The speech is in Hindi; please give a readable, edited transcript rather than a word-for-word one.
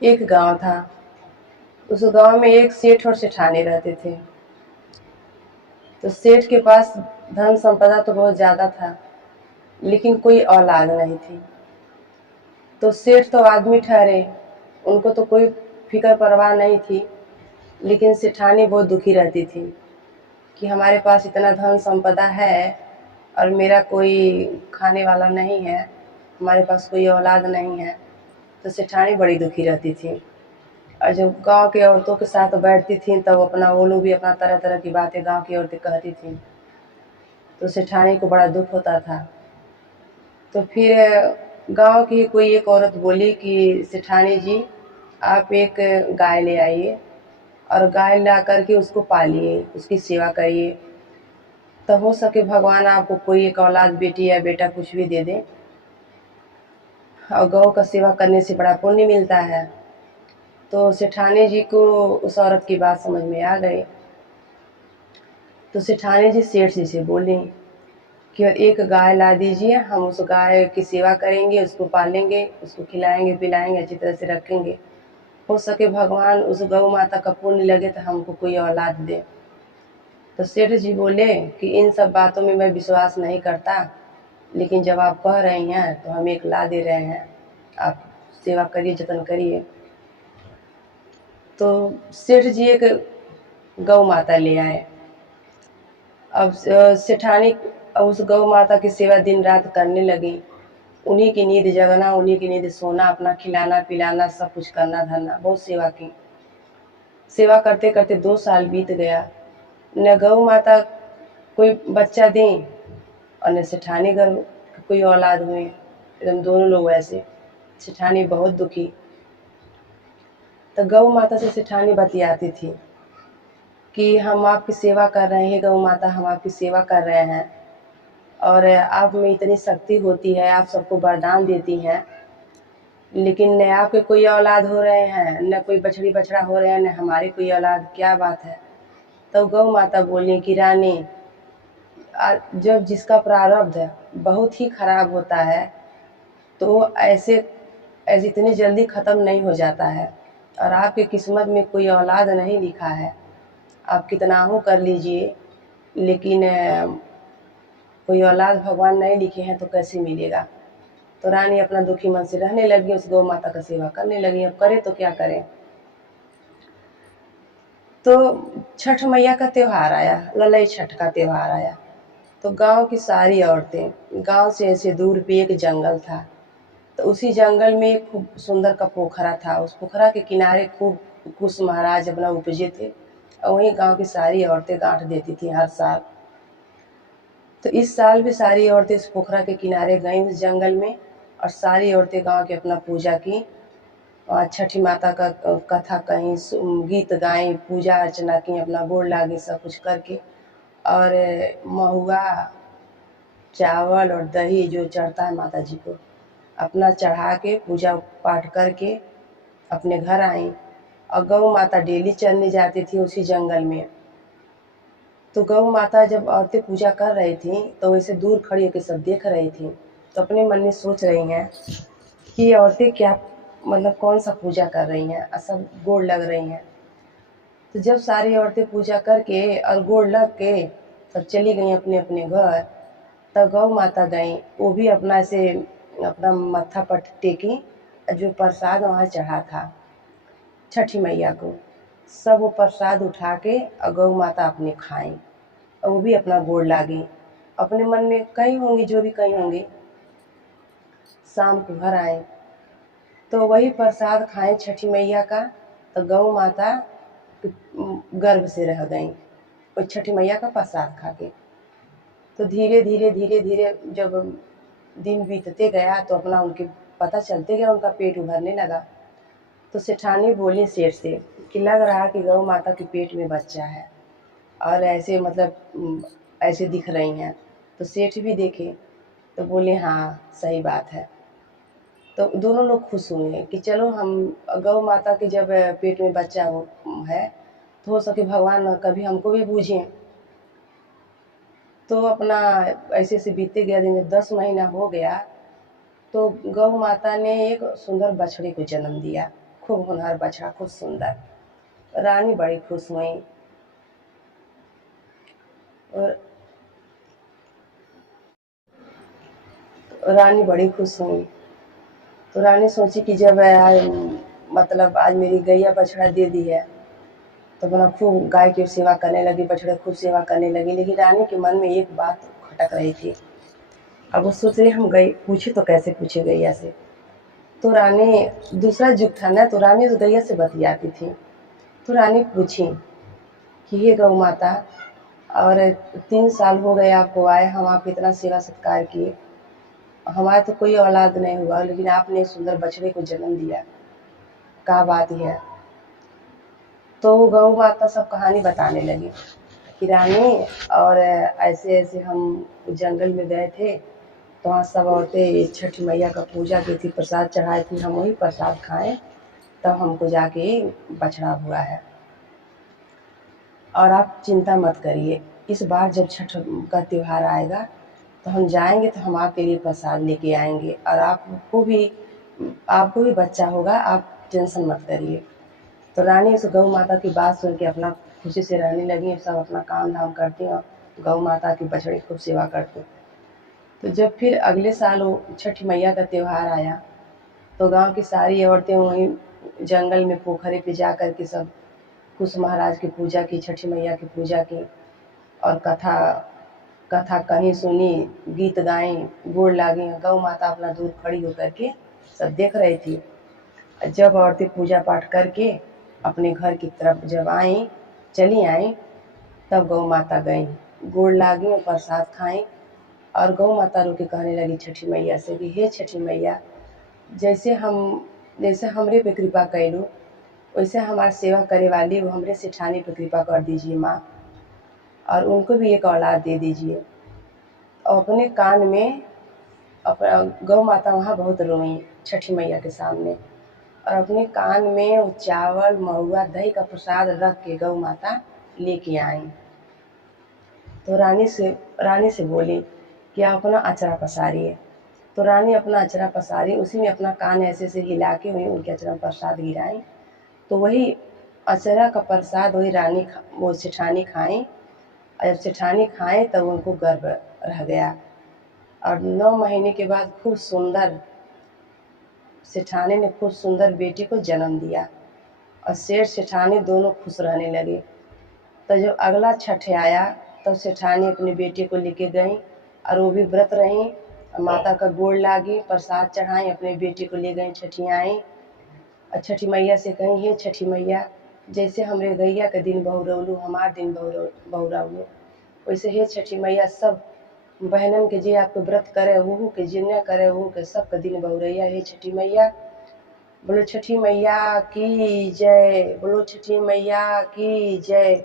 एक गांव था। उस गांव में एक सेठ और सेठानी रहते थे। तो सेठ के पास धन संपदा तो बहुत ज़्यादा था, लेकिन कोई औलाद नहीं थी। तो सेठ तो आदमी ठहरे, उनको तो कोई फिक्र परवाह नहीं थी, लेकिन सेठानी बहुत दुखी रहती थी कि हमारे पास इतना धन संपदा है और मेरा कोई खाने वाला नहीं है, हमारे पास कोई औलाद नहीं है। तो सेठानी बड़ी दुखी रहती थी। और जब गांव के औरतों के साथ बैठती थी तब अपना वो लोग भी अपना तरह तरह की बातें गांव की औरतें कहती थी, तो सेठानी को बड़ा दुख होता था। तो फिर गांव की कोई एक औरत बोली कि सेठानी जी, आप एक गाय ले आइए और गाय ला करके उसको पालिए, उसकी सेवा करिए, तो हो सके भगवान आपको कोई एक औलाद, बेटी या बेटा कुछ भी दे दे। और गौ का सेवा करने से बड़ा पुण्य मिलता है। तो सेठानी जी को उस औरत की बात समझ में आ गई। तो सेठानी जी सेठ जी से बोली कि और एक गाय ला दीजिए, हम उस गाय की सेवा करेंगे, उसको पालेंगे, उसको खिलाएंगे पिलाएंगे, अच्छी तरह से रखेंगे। हो सके भगवान उस गौ माता का पुण्य लगे तो हमको कोई औलाद दे। तो सेठ जी बोले कि इन सब बातों में मैं विश्वास नहीं करता, लेकिन जब आप कह रही हैं तो हम एक ला दे रहे हैं, आप सेवा करिए, जतन करिए। तो सेठ जी एक गौ माता ले आए। अब सेठानी उस गौ माता की सेवा दिन रात करने लगी। उन्हीं की नींद जगना, उन्हीं की नींद सोना, अपना खिलाना पिलाना, सब कुछ करना धरना, बहुत सेवा की। सेवा करते करते 2 साल बीत गया। न गौ माता कोई बच्चा दें और न सेठानी घर कोई औलाद हुए, एकदम दोनों लोग ऐसे। सेठानी बहुत दुखी। तो गौ माता से सेठानी बतियाती थी कि हम आपकी सेवा कर रहे हैं गौ माता, हम आपकी सेवा कर रहे हैं और आप में इतनी शक्ति होती है, आप सबको वरदान देती हैं, लेकिन न आपके कोई औलाद हो रहे हैं, न कोई बछड़ी बछड़ा हो रहे हैं, न हमारे कोई औलाद, क्या बात है। तो गौ माता बोली कि रानी, जब जिसका प्रारब्ध बहुत ही खराब होता है तो ऐसे ऐसे इतनी जल्दी ख़त्म नहीं हो जाता है, और आपकी किस्मत में कोई औलाद नहीं लिखा है, आप कितना हो कर लीजिए, लेकिन कोई औलाद भगवान नहीं लिखे हैं तो कैसे मिलेगा। तो रानी अपना दुखी मन से रहने लगी, उस गौ माता का सेवा करने लगी। अब करे तो क्या करें। तो छठ मैया का त्यौहार आया, ललई छठ का त्यौहार आया। तो गांव की सारी औरतें, गांव से ऐसे दूर पे एक जंगल था, तो उसी जंगल में एक खूब सुंदर का पोखरा था। उस पोखरा के किनारे खूब कुश महाराज अपना उपजे थे, और वहीं गांव की सारी औरतें गांठ देती थी हर साल। तो इस साल भी सारी औरतें इस पोखरा के किनारे गईं उस जंगल में, और सारी औरतें गांव की अपना पूजा की, और छठी माता का कथा कहीं, गीत गाएं, पूजा अर्चना की, अपना गोड़ लागे, सब कुछ करके, और महुआ चावल और दही जो चढ़ता है माता जी को, अपना चढ़ा के पूजा पाठ करके अपने घर आई। और गौ माता डेली चरने जाती थी उसी जंगल में। तो गौ माता जब औरतें पूजा कर रही थी तो वैसे दूर खड़ी होकर सब देख रही थी, तो अपने मन में सोच रही हैं कि ये औरतें क्या, मतलब कौन सा पूजा कर रही हैं, और सब गोड़ लग रही हैं। तो जब सारी औरतें पूजा करके और गोड़ लग के सब चली गई अपने अपने घर, तब गौ माता गई, वो भी अपना ऐसे अपना मत्था पर टेकी, जो प्रसाद वहाँ चढ़ा था छठी मैया को, सब वो प्रसाद उठा के और गौ माता अपने खाएं, और वो भी अपना गोड़ लागी। अपने मन में कई होंगी, जो भी कई होंगी। शाम को घर आए तो वही प्रसाद खाएं छठी मैया का, तो गौ माता गर्भ से रह गई और छठी मैया का प्रसाद खा के। तो धीरे धीरे धीरे धीरे जब दिन बीतते गया तो अपना उनके पता चलते गया, उनका पेट उभरने लगा। तो सेठानी बोली सेठ से कि लग रहा कि गौ माता के पेट में बच्चा है, और ऐसे मतलब ऐसे दिख रही हैं। तो सेठ भी देखे तो बोले हाँ सही बात है। तो दोनों लोग खुश हुए कि चलो हम गौ माता के जब पेट में बच्चा है तो हो सके भगवान कभी हमको भी बूझें। तो अपना ऐसे ऐसे बीतते गया दिन। जब 10 महीना हो गया तो गौ माता ने एक सुंदर बछड़े को जन्म दिया खूब होनहार बछड़ा, खूब सुंदर। रानी बड़ी खुश हुई और रानी बड़ी खुश हुई। तो रानी सोची कि जब मतलब आज मेरी गैया बछड़ा दे दी है, तो अपना खूब गाय की सेवा करने लगी, बछड़े खूब सेवा करने लगी। लेकिन रानी के मन में एक बात खटक रही थी। अब वो सोच रही हम गई पूछे तो कैसे पूछे गैया से। तो रानी, दूसरा युग था ना, तो रानी तो गैया से बतियाती थी। तो रानी पूछी कि हे गौ माता, और 3 साल हो गए आपको आए, हम आपको इतना सेवा सत्कार किए, हमारा तो कोई औलाद नहीं हुआ, लेकिन आपने एक सुंदर बछड़े को जन्म दिया, क्या बात है। तो गौ माता सब कहानी बताने लगी कि रानी, और ऐसे ऐसे हम जंगल में गए थे, तो वहाँ सब औरतें छठ मैया का पूजा की थी, प्रसाद चढ़ाई थी, हम वही प्रसाद खाएं, तब हमको जाके बछड़ा हुआ है। और आप चिंता मत करिए, इस बार जब छठ का त्यौहार आएगा तो हम जाएंगे, तो हम आपके लिए प्रसाद लेके आएंगे, और आपको भी बच्चा होगा, आप टेंशन मत करिए। तो रानी उस गौ माता की बात सुन के अपना खुशी से रहने लगी। सब अपना काम धाम करती और गौ माता की बछड़ी खूब सेवा करती। तो जब फिर अगले साल वो छठ मैया का त्यौहार आया, तो गांव की सारी औरतें वहीं जंगल में पोखरे पे जा कर के सब कुश महाराज की पूजा की, छठी मैया की पूजा की, और कथा कथा कहीं सुनी, गीत गाई, गोड़ लागी। गौ माता अपना दूर खड़ी होकर के सब देख रही थी। जब औरतें पूजा पाठ करके अपने घर की तरफ जब आई, चली आई, तब गौ माता गई, गोड़ लागी और प्रसाद खाई। और गौ माता रो के कहने लगी छठी मैया से कि हे छठी मैया, जैसे हमरे पे कृपा कैलू, वैसे हमारी सेवा करे वाली वो हमरे सेठानी पे कृपा कर दीजिए माँ, और उनको भी एक औलाद दे दीजिए। और अपने कान में गौ माता वहाँ बहुत रोई छठी मैया के सामने, और अपने कान में वो चावल, महुआ, दही का प्रसाद रख के गौ माता लेके आई। तो रानी से बोली कि आप अपना अचरा पसारिए। तो रानी अपना अचरा पसारी, उसी में अपना कान ऐसे से हिला के वहीं उनके अचरा में प्रसाद गिराई। तो वही अचरा का प्रसाद वही वो सेठानी खाई, और जब सेठानी खाएं तब उनको गर्भ रह गया। और 9 महीने के बाद खूब सुंदर सेठानी ने खूब सुंदर बेटी को जन्म दिया, और सेठ सेठानी दोनों खुश रहने लगे। तो जब अगला छठ आया, तब सेठानी अपनी बेटी को लेके गई, और वो भी व्रत रही, माता का गोड़ लागी, प्रसाद चढ़ाई, अपनी बेटी को ले गई, छठियाँ आई। और छठी मैया से कहीं हे छठी मैया, जैसे हमरे गैया के दिन बहुरौलू, हमार दिन बहुरौलू, वैसे हे छठी मैया सब बहनन के जे आपके व्रत करे वहू के, जे न करे वहू के, सबके दिन बहुरैया हे छठी मैया। बोलो छठी मैया की जय, बोलो छठी मैया की जय।